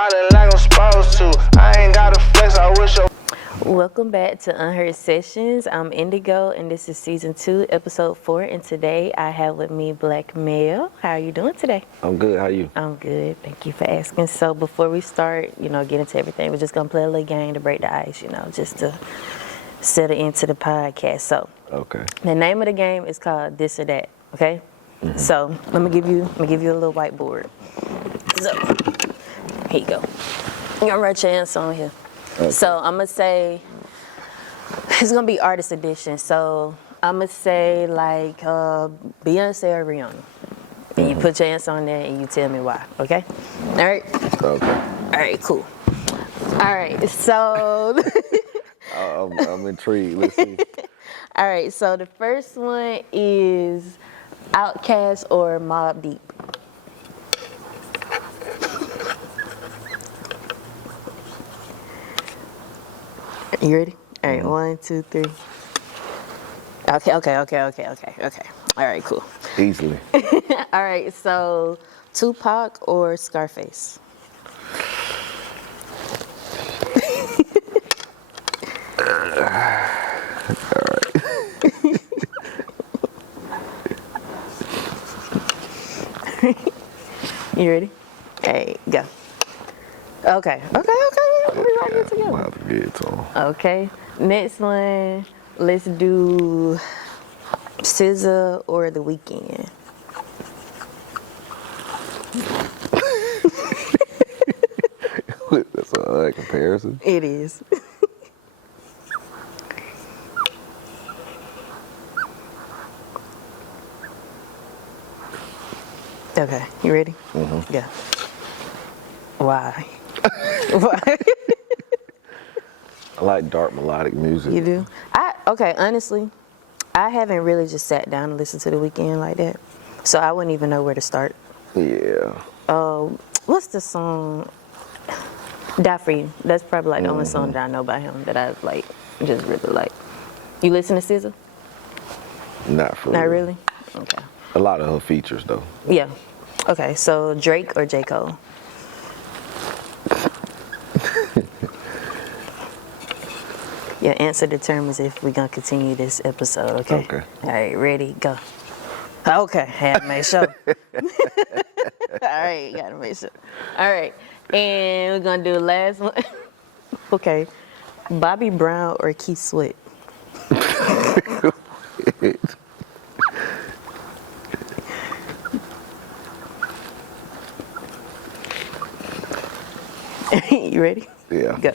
body like I'm supposed to. I ain't got a flex, I wish I. Welcome back to Unheard Sessions. I'm Indigo, and this is season 2, episode 4. And today I have with me Blacc Mel. How are you doing today? I'm good. How are you? I'm good. Thank you for asking. So before we start, get into everything, we're just gonna play a little game to break the ice. Just to settle into the podcast. So, okay. The name of the game is called This or That. Okay. Mm-hmm. So let me give you a little whiteboard. So here you go. You're gonna write your answer on here. Okay. So I'm gonna say it's gonna be artist edition. So I'm gonna say like Beyonce or Rihanna. And you put your answer on there and you tell me why. Okay? All right. Okay. All right. Cool. All right. So I'm intrigued. Let's see. All right. So the first one is Outkast or Mobb Deep. You ready? All right, 1, 2, 3. Okay. All right, cool. Easily. All right, so Tupac or Scarface? All right. You ready? Hey, go. Okay. We're gonna get together. Okay. Next one, let's do SZA or The Weeknd. That's a hard comparison. It is. Okay, you ready? Mm-hmm. Yeah. Why? Why? I like dark melodic music. You do? Honestly, I haven't really just sat down and listened to The Weeknd like that. So I wouldn't even know where to start. Yeah. What's the song? Die For You. That's probably like the only song that I know by him that I like, just really like. You listen to SZA? Not for Not real. really? Okay. A lot of her features though. Yeah. Okay, so Drake or J. Cole? Your answer determines if we're going to continue this episode, okay? Okay. All right, ready, go. Okay, had to make sure. All right, got to make sure. All right, and we're going to do the last one. Okay, Bobby Brown or Keith Sweat? You ready? Yeah. Go.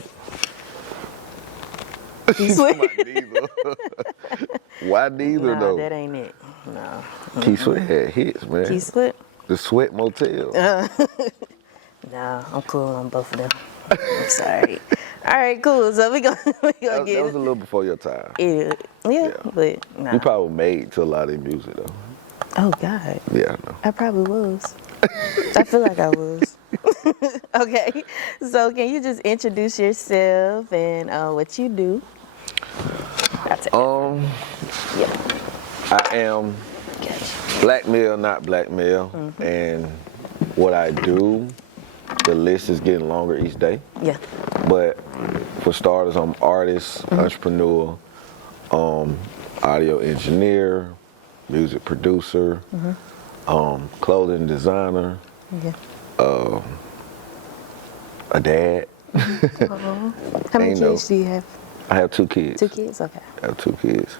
Keith Sweat? Why neither though? That ain't it. No. Keith Sweat had hits, man. Keith Sweat? The Sweat Motel. No, I'm cool on both of them. I'm sorry. All right, cool. So we gonna get that was a little before your time. Yeah, but no. You probably made to a lot of their music though. Oh God. Yeah, I know. I probably was. I feel like I was. Okay, so can you just introduce yourself and what you do? That's it. Yeah. I am Blacc Mel, not Blacc Mel, and what I do, the list is getting longer each day. Yeah. But for starters, I'm artist, entrepreneur, audio engineer, music producer, clothing designer, a dad. How many kids do you have? I have 2 kids. 2 kids? Okay. I have 2 kids.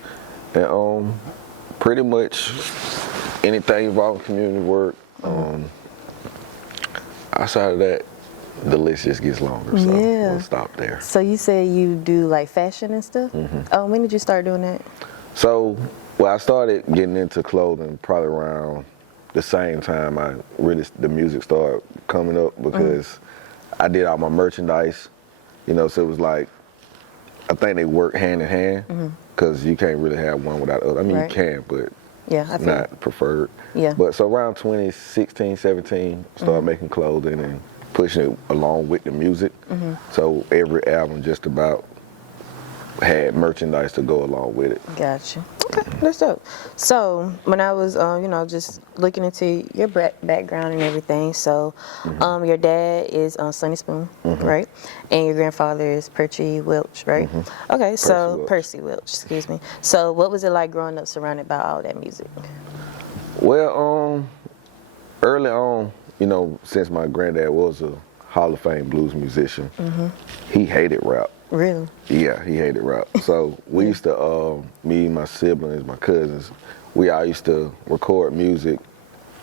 And pretty much anything involving community work. Outside of that, the list just gets longer, so we'll stop there. So you say you do like fashion and stuff? When did you start doing that? So, I started getting into clothing probably around the same time the music started coming up because I did all my merchandise, so it was like, I think they work hand in hand because you can't really have one without the other. I mean, you can, but not preferred. Yeah. But so around 2016, 17, started making clothing and pushing it along with the music. So every album just about had merchandise to go along with it. Gotcha. Okay, that's dope. So when I was, just looking into your background and everything, so your dad is Sonny Spoon, right? And your grandfather is Percy Welch, right? Okay, so Percy Welch, excuse me. So what was it like growing up surrounded by all that music? Well, early on, since my granddad was a Hall of Fame blues musician, he hated rap. Really? Yeah, he hated rap. So we used to, me, my siblings, my cousins, we all used to record music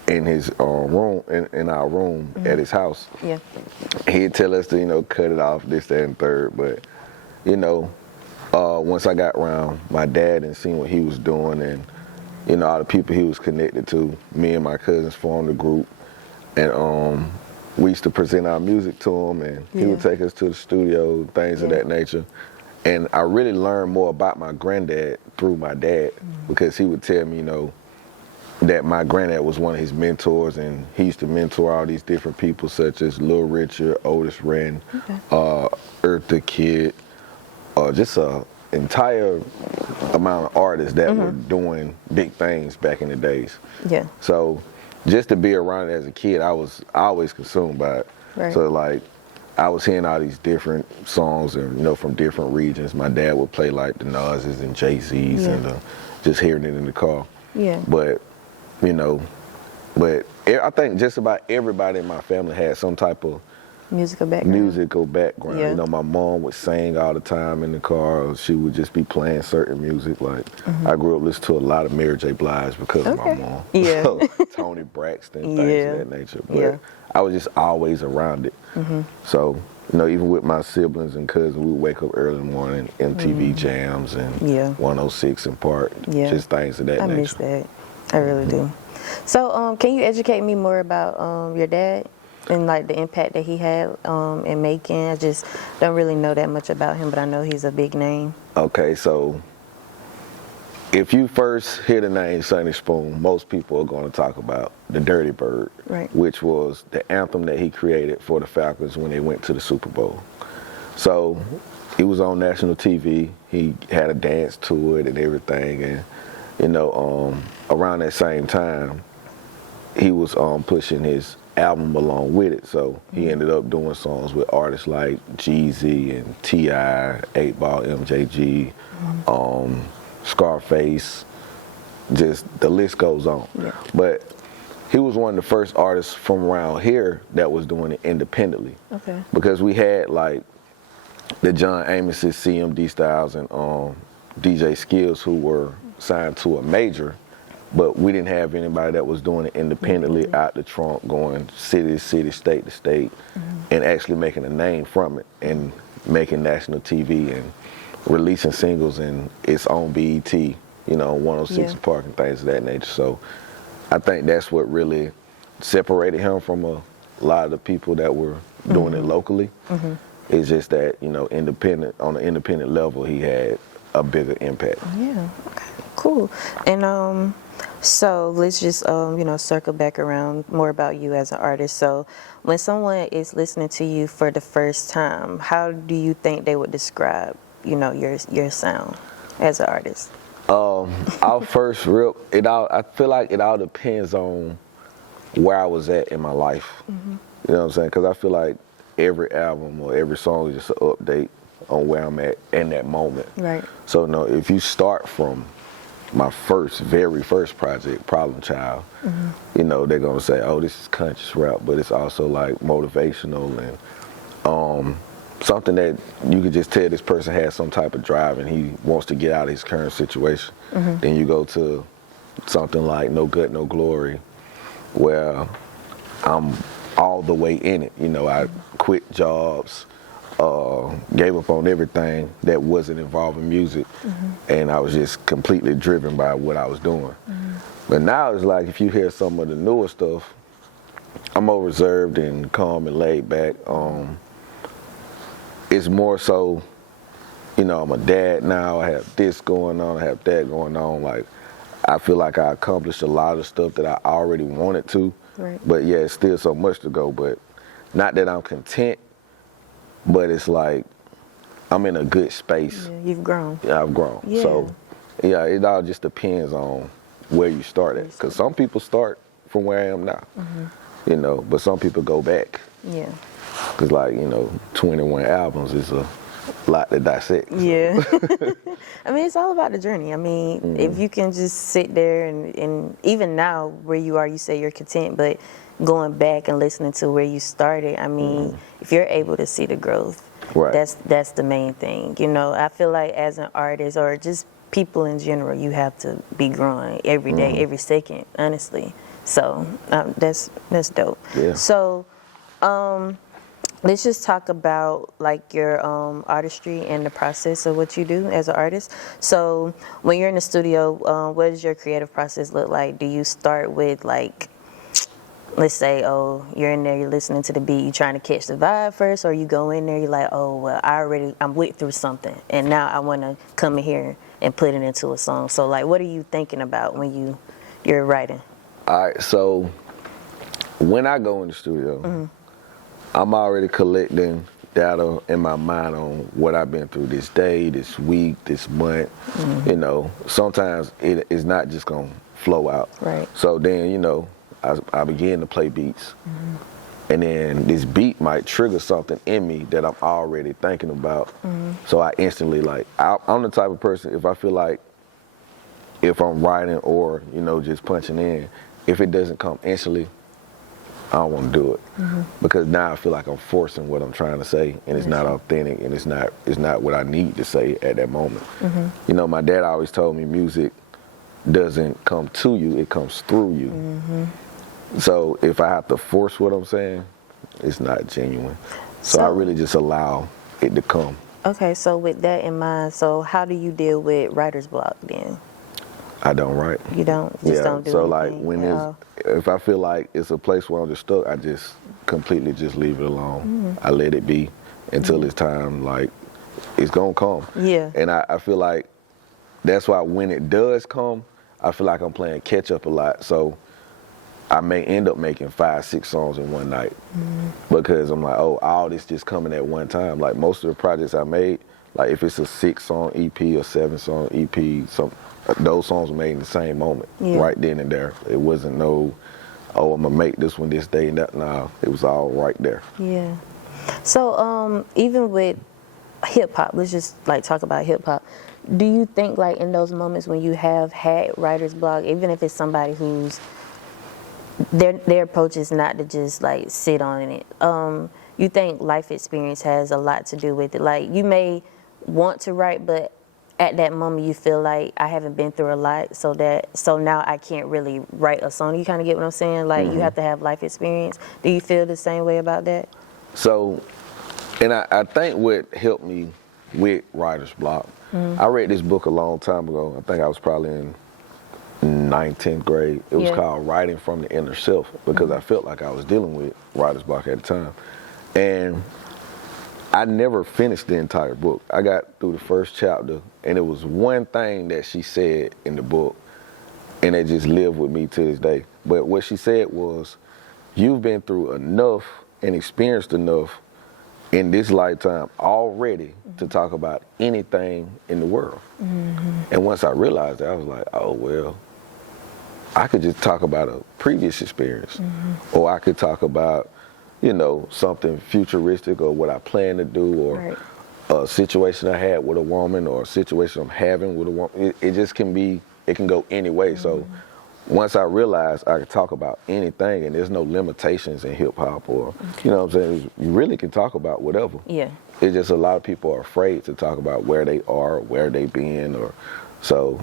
in his room, in our room at his house. Yeah. He'd tell us to, cut it off, this, that, and third. But, once I got around my dad and seen what he was doing and, all the people he was connected to, me and my cousins formed a group. And we used to present our music to him, and he would take us to the studio, things of that nature. And I really learned more about my granddad through my dad, because he would tell me, that my granddad was one of his mentors, and he used to mentor all these different people, such as Lil Richard, Otis Redding, Eartha Kitt, just an entire amount of artists that were doing big things back in the days. Yeah. So just to be around it as a kid, I was always consumed by it. Right. So like, I was hearing all these different songs and from different regions. My dad would play like the Nas's and Jay-Z's and just hearing it in the car. Yeah. But I think just about everybody in my family had some type of musical background. Yeah. My mom would sing all the time in the car, or she would just be playing certain music. Like, I grew up listening to a lot of Mary J. Blige because of my mom. Yeah. So, Tony Braxton, things of that nature. But I was just always around it. So, even with my siblings and cousins, we would wake up early in the morning, MTV jams and 106 in Park, just things of that nature. I miss that. I really do. So, can you educate me more about your dad? And like the impact that he had in Macon. I just don't really know that much about him, but I know he's a big name. Okay, so if you first hear the name Sonny Spoon, most people are going to talk about the Dirty Bird, which was the anthem that he created for the Falcons when they went to the Super Bowl. So he was on national TV. He had a dance to it and everything, and around that same time, he was pushing his album along with it. So he ended up doing songs with artists like Jeezy and T.I., 8 Ball, MJG, Scarface, just the list goes on. Yeah. But he was one of the first artists from around here that was doing it independently. Okay. Because we had like the John Amos's, CMD Styles, and DJ Skills, who were signed to a major, but we didn't have anybody that was doing it independently out the trunk, going city to city, state to state, and actually making a name from it and making national TV and releasing singles in its own BET, 106 Park and things of that nature. So I think that's what really separated him from a lot of the people that were doing it locally. It's just that, on an independent level, he had a bigger impact. Yeah, okay, cool. And so let's just, circle back around more about you as an artist. So when someone is listening to you for the first time, how do you think they would describe, your sound as an artist? Our first I feel like it all depends on where I was at in my life. You know what I'm saying? Because I feel like every album or every song is just an update on where I'm at in that moment. Right. So if you start from my very first project, Problem Child, they're gonna say, oh, this is conscious rap, but it's also like motivational and something that you could just tell this person has some type of drive and he wants to get out of his current situation. Then you go to something like No Gut, No Glory, where I'm all the way in it. I quit jobs, gave up on everything that wasn't involving music, and I was just completely driven by what I was doing. But now it's like, if you hear some of the newer stuff, I'm more reserved and calm and laid back. It's more so, I'm a dad now, I have this going on, I have that going on. Like, I feel like I accomplished a lot of stuff that I already wanted to, but yeah, it's still so much to go. But not that I'm content, but it's like I'm in a good space. Yeah, you've grown. Yeah, I've grown. Yeah. So, yeah, it all just depends on where you start at. Because some people start from where I am now, you know, but some people go back. Yeah. Because, like, you know, 21 albums is a lot to dissect. Yeah. I mean, it's all about the journey. I mean, if you can just sit there and even now where you are, you say you're content, but going back and listening to where you started, I mean, if you're able to see the growth, Right. that's the main thing. You know, I feel like as an artist or just people in general, you have to be growing every day, every second, honestly. So that's dope. Yeah. So let's just talk about like your artistry and the process of what you do as an artist. So when you're in the studio, what does your creative process look like? Do you start with like, let's say, oh, you're in there, you're listening to the beat, you're trying to catch the vibe first, or you go in there, you're like, oh, well, I'm went through something, and now I want to come in here and put it into a song. So like, what are you thinking about when you're writing? All right, so when I go in the studio, I'm already collecting data in my mind on what I've been through this day, this week, this month. You know, sometimes it is not just gonna flow out. Right. So then, you know, I begin to play beats, and then this beat might trigger something in me that I'm already thinking about. So I instantly I'm the type of person, if I feel like if I'm writing or, you know, just punching in, if it doesn't come instantly, I don't want to do it, because now I feel like I'm forcing what I'm trying to say, and it's not authentic, and it's not what I need to say at that moment. You know, my dad always told me music doesn't come to you, it comes through you. So if I have to force what I'm saying, it's not genuine. So I really just allow it to come. Okay, so with that in mind, so how do you deal with writer's block then? I don't write. You don't? Don't do so anything like if I feel like it's a place where I'm just stuck, I just completely just leave it alone. I let it be until it's time, like it's gonna come. Yeah. And I feel like that's why when it does come, I feel like I'm playing catch up a lot. So I may end up making 5-6 songs in one night because I'm like, oh, all this just coming at one time. Like most of the projects I made, like if it's a 6-song EP or 7-song EP, those songs were made in the same moment, right then and there. It wasn't no, oh, I'm gonna make this one this day and that. Nah, it was all right there. Yeah. So even with hip hop, let's just like talk about hip hop. Do you think like in those moments when you have had writer's block, even if it's somebody who's their approach is not to just like sit on it, you think life experience has a lot to do with it? Like you may want to write, but at that moment you feel like I haven't been through a lot, so now I can't really write a song. You kind of get what I'm saying? Like you have to have life experience. Do you feel the same way about that? So, and I think what helped me with writer's block, I read this book a long time ago. I think I was probably in 9th, 10th grade. It was called Writing from the Inner Self, because I felt like I was dealing with writer's block at the time. And I never finished the entire book. I got through the first chapter, and it was one thing that she said in the book, and it just lived with me to this day. But what she said was, you've been through enough and experienced enough in this lifetime already to talk about anything in the world. And once I realized that, I was like, oh, well, I could just talk about a previous experience, or I could talk about, you know, something futuristic, or what I plan to do, or a situation I had with a woman, or a situation I'm having with a woman. It just can be, it can go any way. So once I realized I could talk about anything, and there's no limitations in hip hop, or, you know what I'm saying, you really can talk about whatever. Yeah. It's just a lot of people are afraid to talk about where they are, where they been, or so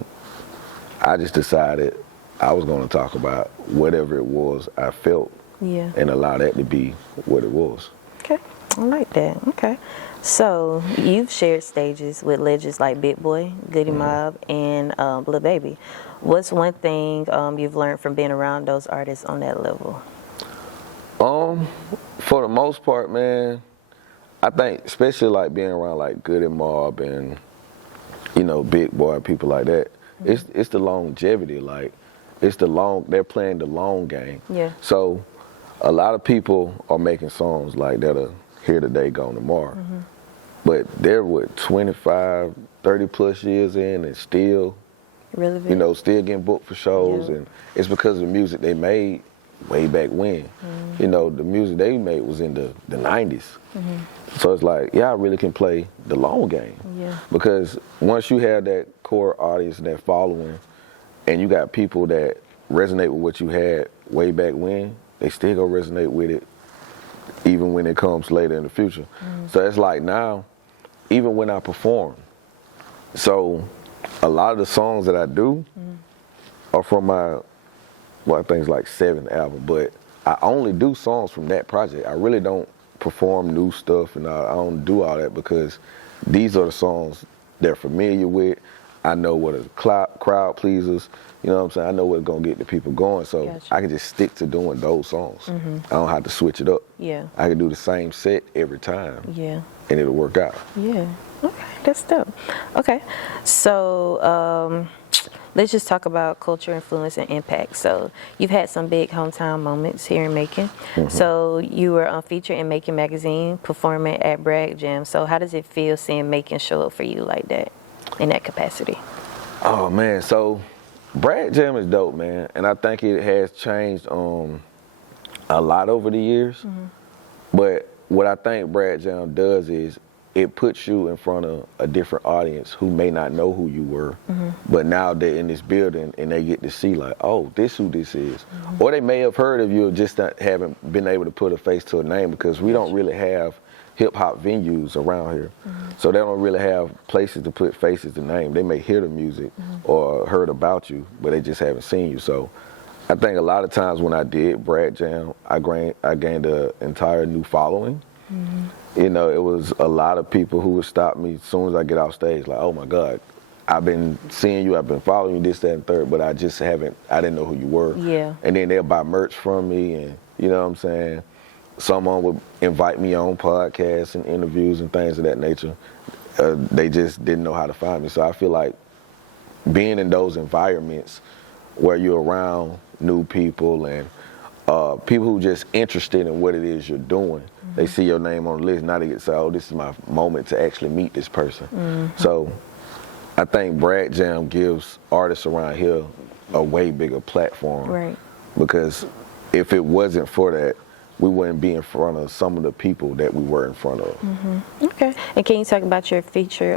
I just decided I was going to talk about whatever it was I felt, and allow that to be what it was. Okay, I like that. Okay. So you've shared stages with legends like Big Boy, Goodie Mob, and Lil Baby. What's one thing you've learned from being around those artists on that level? For the most part, man, I think especially like being around like Goodie Mob and, you know, Big Boy and people like that, it's the longevity. Like they're playing the long game. Yeah. So a lot of people are making songs like that are here today, gone tomorrow. but they're 25, 30 plus years in and still, Relevant. you know, still getting booked for shows, Yeah. and it's because of the music they made way back when. You know, the music they made was in the 90s. So it's like, yeah, I really can play the long game. Yeah. Because once you have that core audience and that following, and you got people that resonate with what you had way back when, they still gonna resonate with it even when it comes later in the future. So it's like now, even when I perform, so a lot of the songs that I do are from my, well, I think it's like 7th album, but I only do songs from that project. I really don't perform new stuff, and I don't do all that because these are the songs they're familiar with. I know what a crowd pleasers, you know what I'm saying? I know what's gonna get the people going, so Gotcha. I can just stick to doing those songs. I don't have to switch it up. Yeah. I can do the same set every time, Yeah. and it'll work out. Yeah. Okay, that's dope. Okay, so let's just talk about culture, influence, and impact. So you've had some big hometown moments here in Macon. So you were featured in Macon magazine, performing at Blacc Jam. So how does it feel seeing Macon show up for you like that, in that capacity? Oh man, so Blacc Jam is dope, man, and I think it has changed a lot over the years. But what I think Blacc Jam does is it puts you in front of a different audience who may not know who you were, but now they're in this building and they get to see like, oh, this who this is. Or they may have heard of you, just not haven't been able to put a face to a name, because we don't really have hip hop venues around here. So they don't really have places to put faces to name. They may hear the music or heard about you, but they just haven't seen you. So I think a lot of times when I did Blacc Jam, I gained an entire new following. You know, it was a lot of people who would stop me as soon as I get off stage, like, oh my God, I've been seeing you, I've been following you, this, that, and third, but I didn't know who you were. Yeah. And then they'll buy merch from me, and you know what I'm saying? Someone would invite me on podcasts and interviews and things of that nature. They just didn't know how to find me. So I feel like being in those environments where you're around new people and people who just interested in what it is you're doing, they see your name on the list, now they get to say, oh, this is my moment to actually meet this person. So I think Blacc Jam gives artists around here a way bigger platform. Right. Because if it wasn't for that, we wouldn't be in front of some of the people that we were in front of. Okay. And can you talk about your feature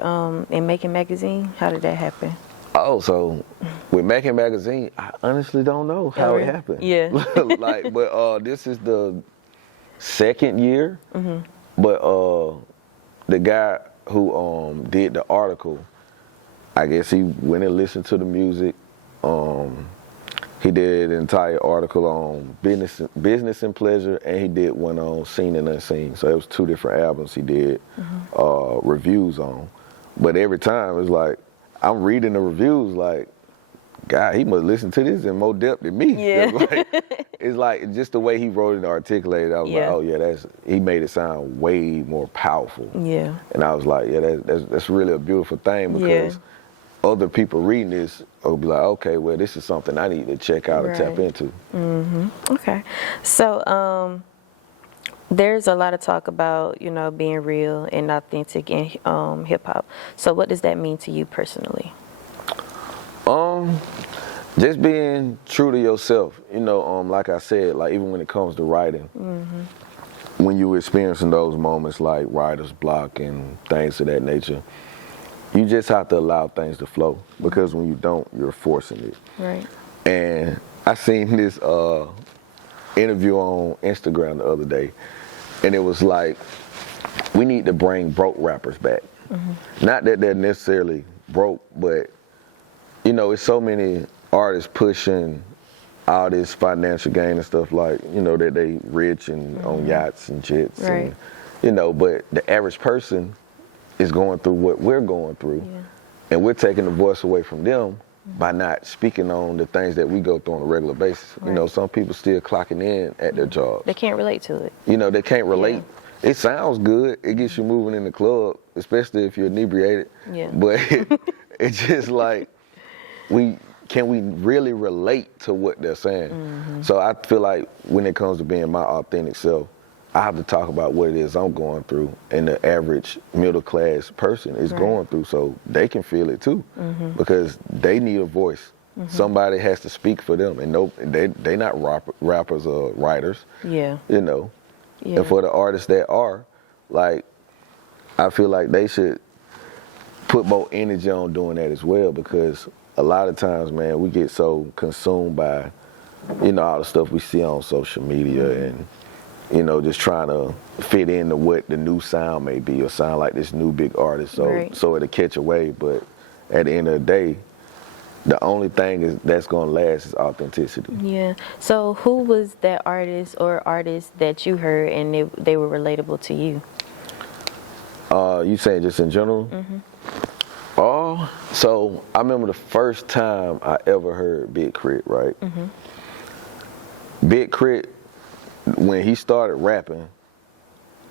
in Macon magazine? How did that happen? Oh, so with Macon magazine, I honestly don't know how it happened. Yeah. But this is the 2nd year. But the guy who did the article, I guess he went and listened to the music. He did an entire article on business and pleasure, and he did one on seen and unseen. So it was 2 different albums he did reviews on. But every time it's like, I'm reading the reviews like, God, he must listen to this in more depth than me. Yeah. It's like just the way he wrote it and articulated, I was like, oh yeah, he made it sound way more powerful. Yeah. And I was like, yeah, that's really a beautiful thing, because other people reading this will be like, okay, well, this is something I need to check out and tap into. Okay. So there's a lot of talk about, you know, being real and authentic in hip hop. So what does that mean to you personally? Just being true to yourself. You know, like I said, like even when it comes to writing, when you experiencing those moments like writer's block and things of that nature, you just have to allow things to flow, because when you don't, you're forcing it. Right. And I seen this interview on Instagram the other day, and it was like, we need to bring broke rappers back. Not that they're necessarily broke, but you know, it's so many artists pushing all this financial gain and stuff, like, you know, that they rich and on yachts and jets. Right. And, you know, but the average person is going through what we're going through, and we're taking the voice away from them by not speaking on the things that we go through on a regular basis. Right. You know, some people still clocking in at their jobs. They can't relate to it. You know, they can't relate. It sounds good. It gets you moving in the club, especially if you're inebriated. Yeah. But it's just like, can we really relate to what they're saying? So I feel like when it comes to being my authentic self, I have to talk about what it is I'm going through and the average middle class person is going through, so they can feel it too, because they need a voice. Somebody has to speak for them, and they not rappers or writers. Yeah. You know, Yeah. and for the artists that are, like, I feel like they should put more energy on doing that as well, because a lot of times, man, we get so consumed by, you know, all the stuff we see on social media and, you know, just trying to fit into what the new sound may be or sound like this new big artist, so it'll catch a wave. But at the end of the day, the only thing that's going to last is authenticity. Yeah. So who was that artist or artists that you heard and they were relatable to you? You saying just in general? Oh, so I remember the first time I ever heard Big Crit, right? Big Crit, when he started rapping,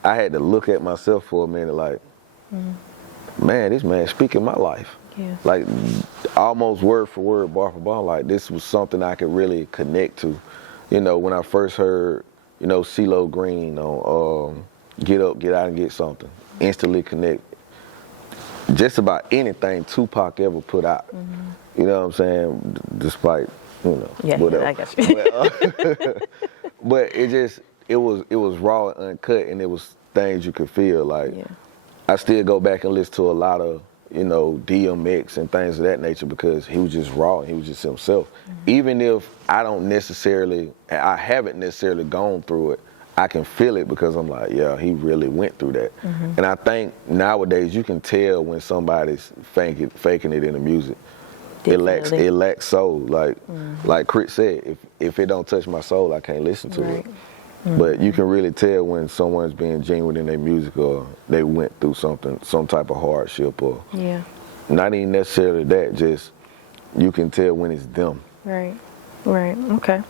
I had to look at myself for a minute like, man, this man speaking my life. Yeah. Like, almost word for word, bar for bar, like this was something I could really connect to. You know, when I first heard, you know, CeeLo Green on Get Up, Get Out and Get Something, instantly connect. Just about anything Tupac ever put out. You know what I'm saying? Despite, you know, whatever. I got you. But it was raw and uncut, and it was things you could feel. Like, I still go back and listen to a lot of, you know, DMX and things of that nature, because he was just raw and he was just himself. Even if I haven't necessarily gone through it, I can feel it because I'm like, yeah, he really went through that. And I think nowadays you can tell when somebody's faking it in the music. Definitely. It lacks soul. Like Crit said, if it don't touch my soul, I can't listen to it. But you can really tell when someone's being genuine in their music, or they went through some type of hardship, or not even necessarily that, just you can tell when it's them. Right. Okay.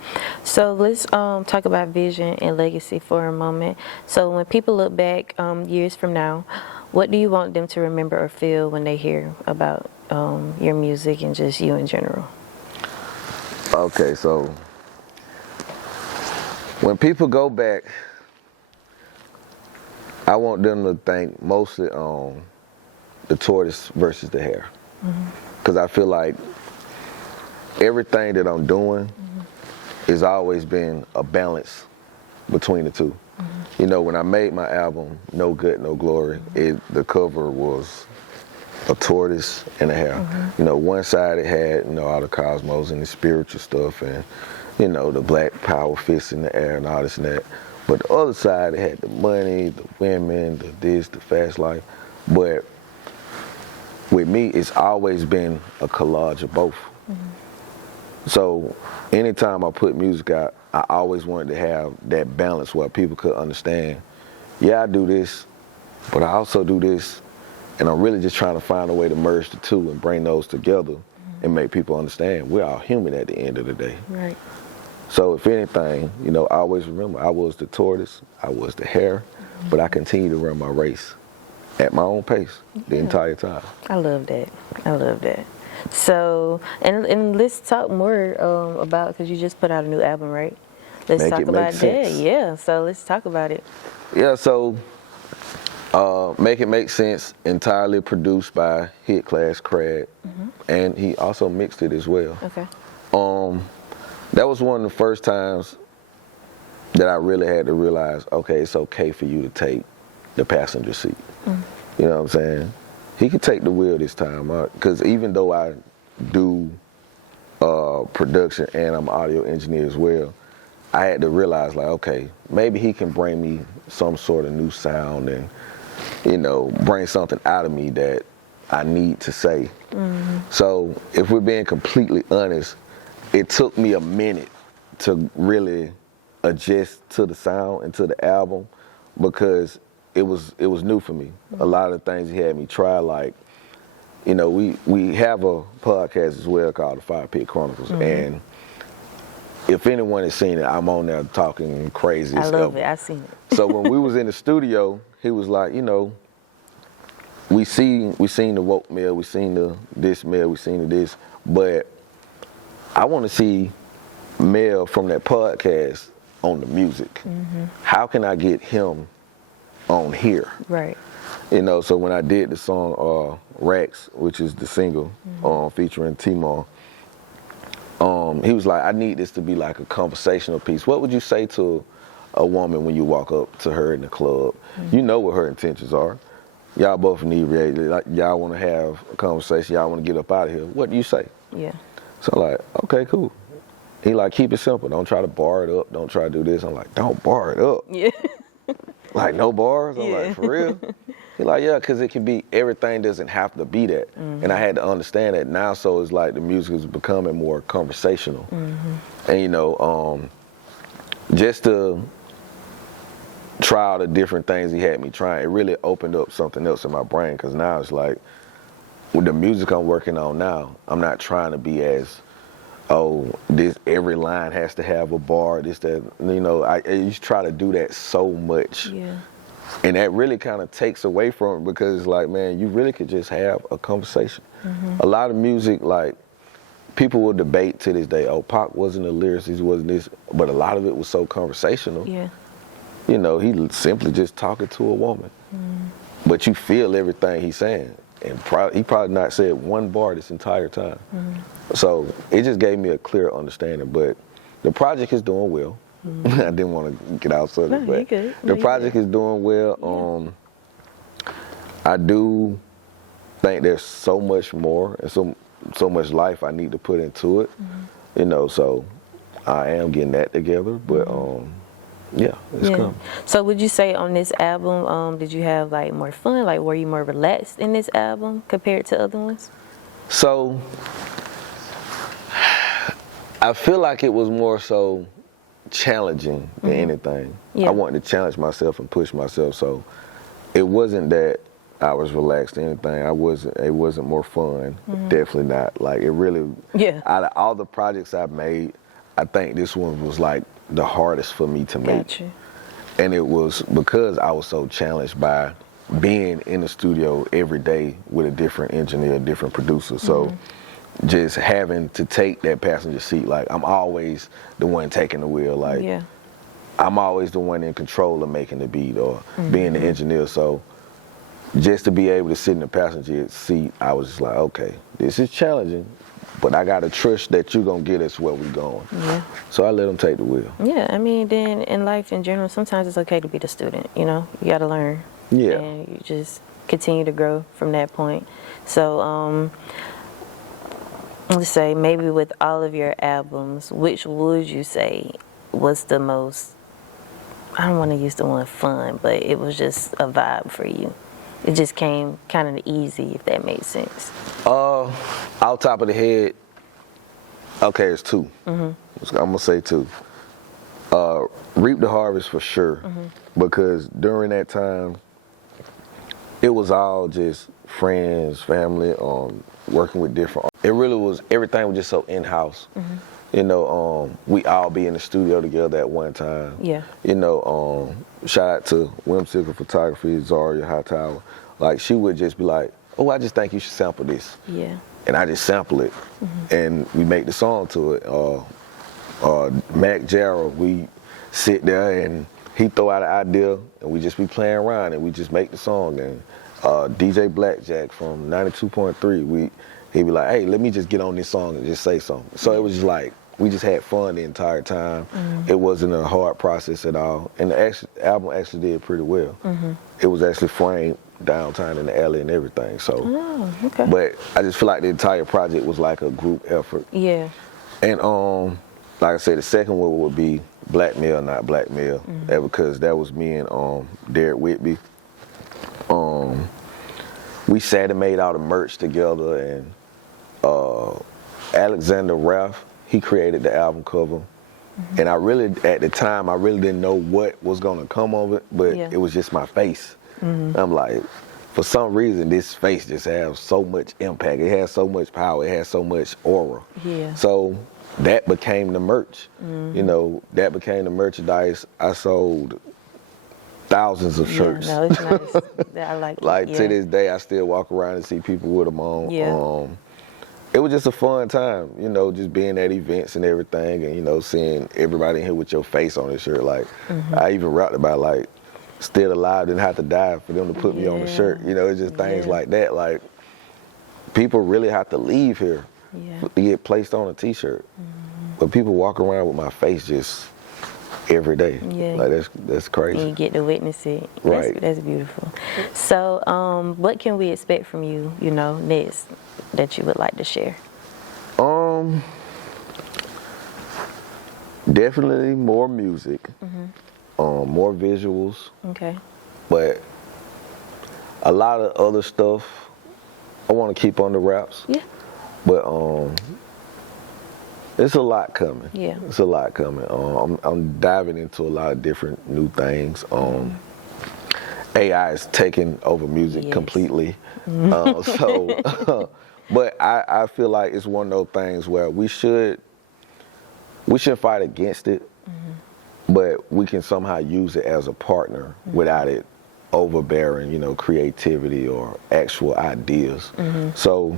So let's talk about vision and legacy for a moment. So when people look back years from now, what do you want them to remember or feel when they hear about your music and just you in general? Okay, so when people go back, I want them to think mostly on the tortoise versus the hare. Because I feel like everything that I'm doing has always been a balance between the two. You know, when I made my album, No Good, No Glory, the cover was a tortoise and a hare. You know, one side it had, you know, all the cosmos and the spiritual stuff and, you know, the black power fists in the air and all this and that. But the other side, it had the money, the women, the this, the fast life. But with me, it's always been a collage of both. So anytime I put music out, I always wanted to have that balance where people could understand, yeah, I do this, but I also do this. And I'm really just trying to find a way to merge the two and bring those together and make people understand we're all human at the end of the day. Right. So if anything, you know, I always remember I was the tortoise, I was the hare, but I continue to run my race at my own pace the entire time. I love that. So, and let's talk more about, because you just put out a new album, right? Let's talk about that. Yeah, so let's talk about it. Yeah, so Make It Make Sense, entirely produced by Hit Class Crad, and he also mixed it as well. Okay. That was one of the first times that I really had to realize, okay, it's okay for you to take the passenger seat. You know what I'm saying? He could take the wheel this time, because even though I do production and I'm an audio engineer as well, I had to realize, like, okay, maybe he can bring me some sort of new sound and, you know, bring something out of me that I need to say. So if we're being completely honest, it took me a minute to really adjust to the sound and to the album, because it was new for me. A lot of the things he had me try, like, you know, we have a podcast as well called the Fire Pit Chronicles, and if anyone has seen it, I'm on there talking crazy. I love it. I've seen it. So when we was in the studio, he was like, you know, we seen the woke Mel, we seen the this Mel, we seen the this, but I want to see Mel from that podcast on the music. How can I get him on here? Right. You know, so when I did the song Racks, which is the single featuring T-Mon, he was like, I need this to be like a conversational piece. What would you say to a woman when you walk up to her in the club? You know what her intentions are. Y'all both need reality. Like, y'all want to have a conversation. Y'all want to get up out of here. What do you say? Yeah. So I'm like, okay, cool. He like, keep it simple. Don't try to bar it up. Don't try to do this. I'm like, don't bar it up. Yeah. Like, no bars? I'm like, for real? He like, yeah, because it can be, everything doesn't have to be that. And I had to understand that now, so it's like the music is becoming more conversational. And, you know, just to try all the different things he had me trying, it really opened up something else in my brain, because now it's like, with the music I'm working on now, I'm not trying to be as, this every line has to have a bar, this, that, you know, I used to try to do that so much. Yeah. And that really kind of takes away from it, because it's like, man, you really could just have a conversation. A lot of music, like, people will debate to this day, oh, Pac wasn't a lyricist, he wasn't this, but a lot of it was so conversational. Yeah. You know, he simply just talking to a woman. But you feel everything he's saying. And he probably not said one bar this entire time. So it just gave me a clear understanding. But the project is doing well. I didn't want to get out of it, but the project is doing well. I do think there's so much more and so much life I need to put into it. You know, so I am getting that together. But yeah, it's coming. So would you say on this album, did you have like more fun? Like, were you more relaxed in this album compared to other ones? So I feel like it was more so challenging than anything. I wanted to challenge myself and push myself. So it wasn't that I was relaxed or anything. It wasn't more fun. Definitely not. Like, it really, out of all the projects I've made, I think this one was like the hardest for me to make. Gotcha. And it was because I was so challenged by being in the studio every day with a different engineer, a different producer. So just having to take that passenger seat, like, I'm always the one taking the wheel. Like, I'm always the one in control of making the beat or being the engineer. So just to be able to sit in the passenger seat, I was just like, okay, this is challenging, but I got to trust that you're going to get us where we're going. So I let them take the wheel. Yeah, I mean, then in life in general, sometimes it's okay to be the student, you know? You got to learn. And you just continue to grow from that point. So, let's say maybe with all of your albums, which would you say was the most, I don't want to use the word fun, but it was just a vibe for you? It just came kind of easy, if that makes sense. Off top of the head, okay, it's two. I'm gonna say two. Reap the Harvest for sure, because during that time, it was all just friends, family, working with different. It really was, everything was just so in-house. You know, we all be in the studio together at one time. You know, shout out to Whimsical Photography, Zaria Hightower. Like, she would just be like, oh, I just think you should sample this. And I just sample it. And we make the song to it. Mac Jarrell, we sit there and he throw out an idea and we just be playing around and we just make the song. And DJ Blackjack from 92.3, he'd be like, hey, let me just get on this song and just say something. So it was just like, we just had fun the entire time. It wasn't a hard process at all. And the album actually did pretty well. It was actually framed downtown in the alley and everything. So, but I just feel like the entire project was like a group effort. And like I said, the second one would be Blacc Mel, not Blacc Mel. That because that was me and Derek Whitby. We sat and made all the merch together, and Alexander Raff, he created the album cover. And I really, at the time, I really didn't know what was gonna come of it, but it was just my face. I'm like, for some reason, this face just has so much impact. It has so much power. It has so much aura. So that became the merch. You know, that became the merchandise. I sold thousands of shirts. No, it's nice. I like it. To this day, I still walk around and see people with them on. it was just a fun time, you know, just being at events and everything, and you know, seeing everybody in here with your face on his shirt. Like, I even rapped about like, still alive, didn't have to die for them to put me on the shirt. You know, it's just things like that. Like, people really have to leave here to get placed on a T-shirt, but people walk around with my face just every day. Like that's crazy. And you get to witness it. Right. That's beautiful. So, what can we expect from you, you know, next that you would like to share? Definitely more music, more visuals. Okay. But a lot of other stuff, I want to keep on the raps. Yeah. But it's a lot coming. Yeah. It's a lot coming. I'm diving into a lot of different new things. AI is taking over music completely. So, but I feel like it's one of those things where we shouldn't fight against it, but we can somehow use it as a partner without it overbearing, you know, creativity or actual ideas. So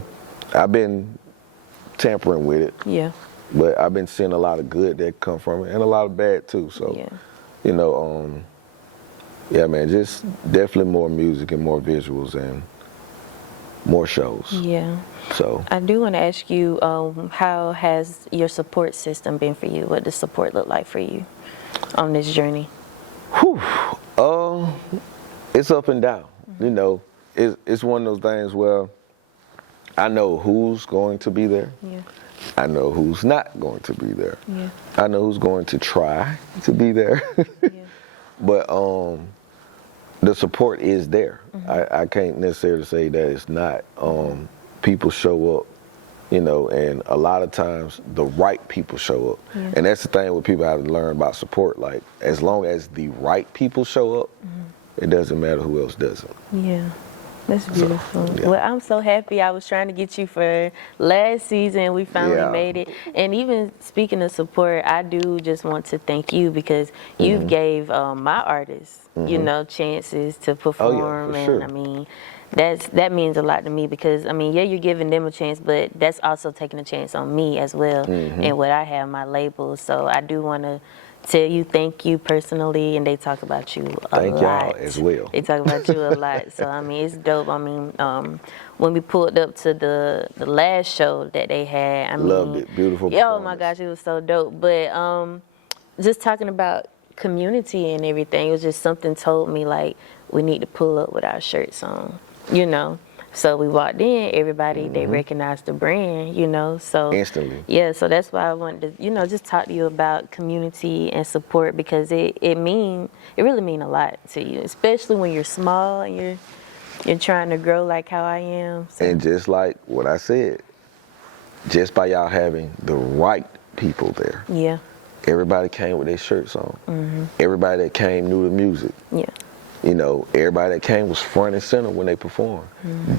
I've been tampering with it. Yeah. But I've been seeing a lot of good that come from it and a lot of bad too. So, you know, yeah, man, just definitely more music and more visuals and more shows. Yeah. So I do want to ask you, how has your support system been for you? What does support look like for you on this journey? It's up and down. You know, it's one of those things where I know who's going to be there. Yeah. I know who's not going to be there. Yeah. I know who's going to try to be there. But the support is there. I can't necessarily say that it's not. People show up, you know, and a lot of times the right people show up. And that's the thing what people have to learn about support. Like, as long as the right people show up, it doesn't matter who else doesn't. Yeah. That's beautiful. So, Well, I'm so happy. I was trying to get you for last season. We finally made it. And even speaking of support, I do just want to thank you because you've gave my artists, you know, chances to perform. For sure. And I mean, that means a lot to me because, I mean, you're giving them a chance, but that's also taking a chance on me as well and what I have, my label. So I do want to tell you thank you personally, and they talk about you a lot. Thank y'all as well. They talk about you a lot. So, I mean, it's dope. I mean, when we pulled up to the last show that they had, I mean, loved it. Beautiful oh my gosh, it was so dope. But just talking about community and everything, it was just something told me, like, we need to pull up with our shirts on, you know. So we walked in, everybody, they recognized the brand, you know, so. Instantly. Yeah, so that's why I wanted to, you know, just talk to you about community and support because it really mean a lot to you, especially when you're small and you're trying to grow like how I am. So. And just like what I said, just by y'all having the right people there. Yeah. Everybody came with their shirts on. Everybody that came knew the music. Yeah. You know, everybody that came was front and center when they performed.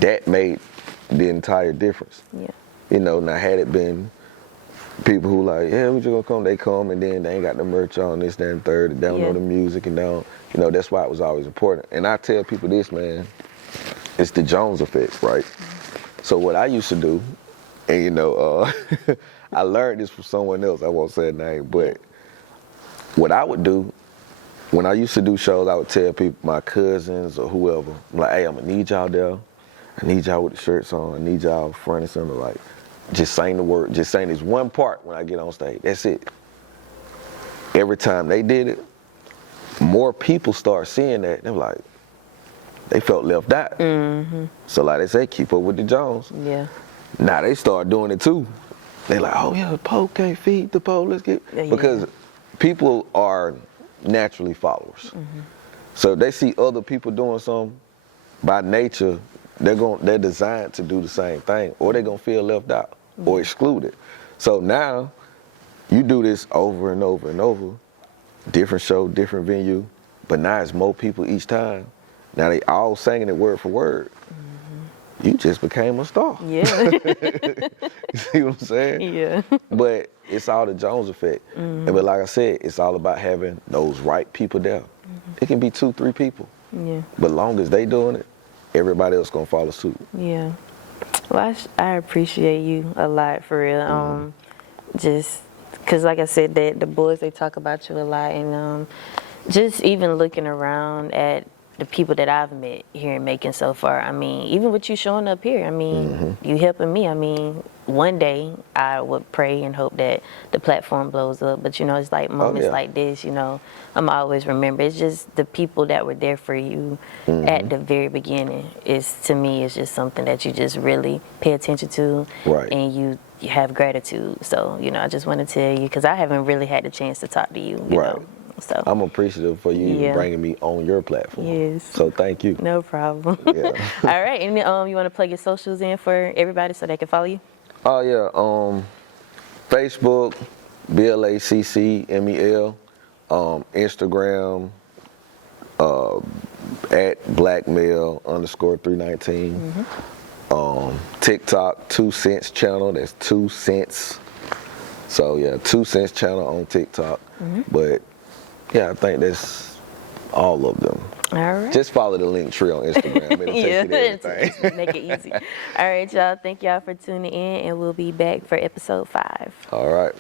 That made the entire difference. Yeah. You know, now had it been people who like, yeah, we just gonna come, they come and then they ain't got the merch on, this, that, and third, they don't know the music and don't, you know, that's why it was always important. And I tell people this, man, it's the Jones effect, right? So what I used to do, and you know, I learned this from someone else, I won't say a name, but what I would do, when I used to do shows, I would tell people, my cousins or whoever, I'm like, hey, I'm gonna need y'all there. I need y'all with the shirts on. I need y'all front and center, like, just saying the word, just saying this one part when I get on stage. That's it. Every time they did it, more people start seeing that. They're like, they felt left out. So like they say, keep up with the Jones. Yeah. Now they start doing it too. They like, oh yeah, the pole can't feed the pole, let's get, because people are naturally followers. So if they see other people doing something, by nature, they're designed to do the same thing, or they're gonna feel left out or excluded. So now you do this over and over and over, different show, different venue, but now it's more people each time. Now they all singing it word for word. You just became a star. Yeah. You see what I'm saying? Yeah. But it's all the Jones effect. But like I said, it's all about having those right people there. It can be 2-3 people. Yeah. But long as they doing it, everybody else gonna follow suit. Yeah. Well, I appreciate you a lot, for real. Just because, like I said, the boys, they talk about you a lot, and just even looking around at the people that I've met here in Macon so far. I mean, even with you showing up here, I mean, you helping me. I mean, one day I would pray and hope that the platform blows up. But, you know, it's like moments like this, you know, I'm always remember. It's just the people that were there for you at the very beginning. To me, it's just something that you just really pay attention to. Right. And you have gratitude. So, you know, I just want to tell you, because I haven't really had the chance to talk to you, you know. So I'm appreciative for you even bringing me on your platform. Yes. So thank you. No problem. Yeah. All right. And you want to plug your socials in for everybody so they can follow you? Oh yeah. Facebook, BLACCMEL. Instagram, at Blacc Mel _319. TikTok, 2 Cents channel. That's 2 Cents. So yeah, 2 Cents channel on TikTok. But yeah, I think that's all of them. All right. Just follow the link tree on Instagram. It'll take you to everything. Make it easy. All right, y'all. Thank y'all for tuning in, and we'll be back for episode 5. All right.